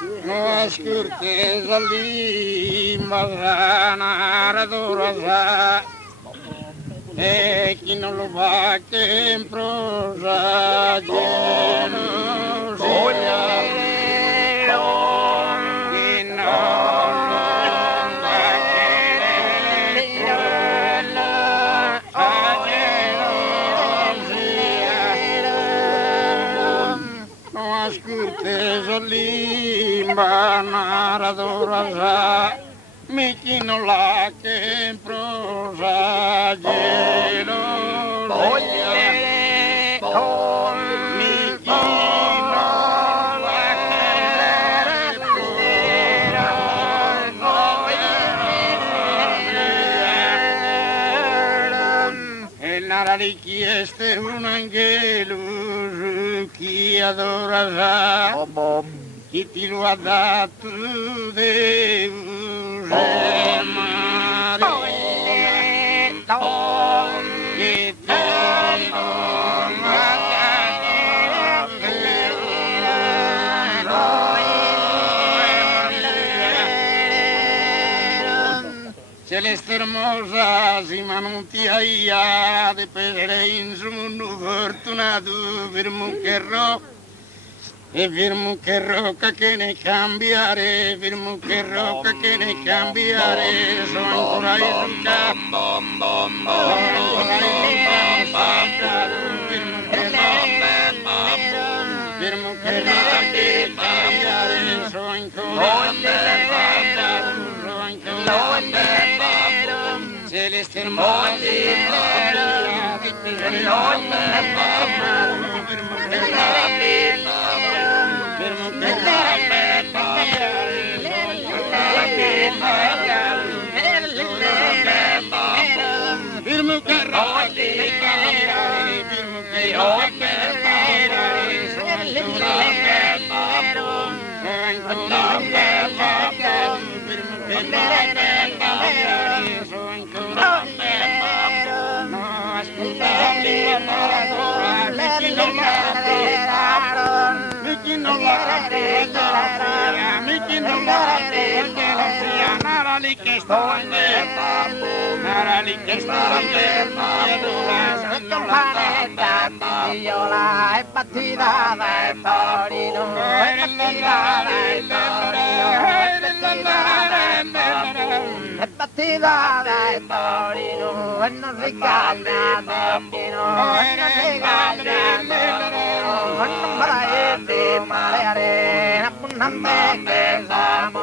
No ascoltes all'imbasana d'orasa e chi non lo va che in prosa gelosia chi non va che in prosa no ascoltes all'imbasana d'orasa mi chi non la che in prosa gelosia mi chi non la che in prosa e la richiesta è un angelo chi adora chi ti lo ha dato Deus e Maria che ti lo ha dato Deus celeste hermosa si manuti aia de pesere in su mundo fortunato firmo che ro e firmo che roca che ne cambiare, firmo che roca che ne cambiare, sono ancora in campo, sono ancora in campo, firmo che roca che cambiare, sono ancora in campo, celeste hermosa, firmo che è partita dai Torino, è partita dai Torino, è partita dai Torino, e non si cagna bambino, e non si cagna bambino, e non farà di male arena, abbondante che siamo,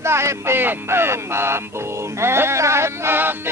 dai bambù, dai bambù,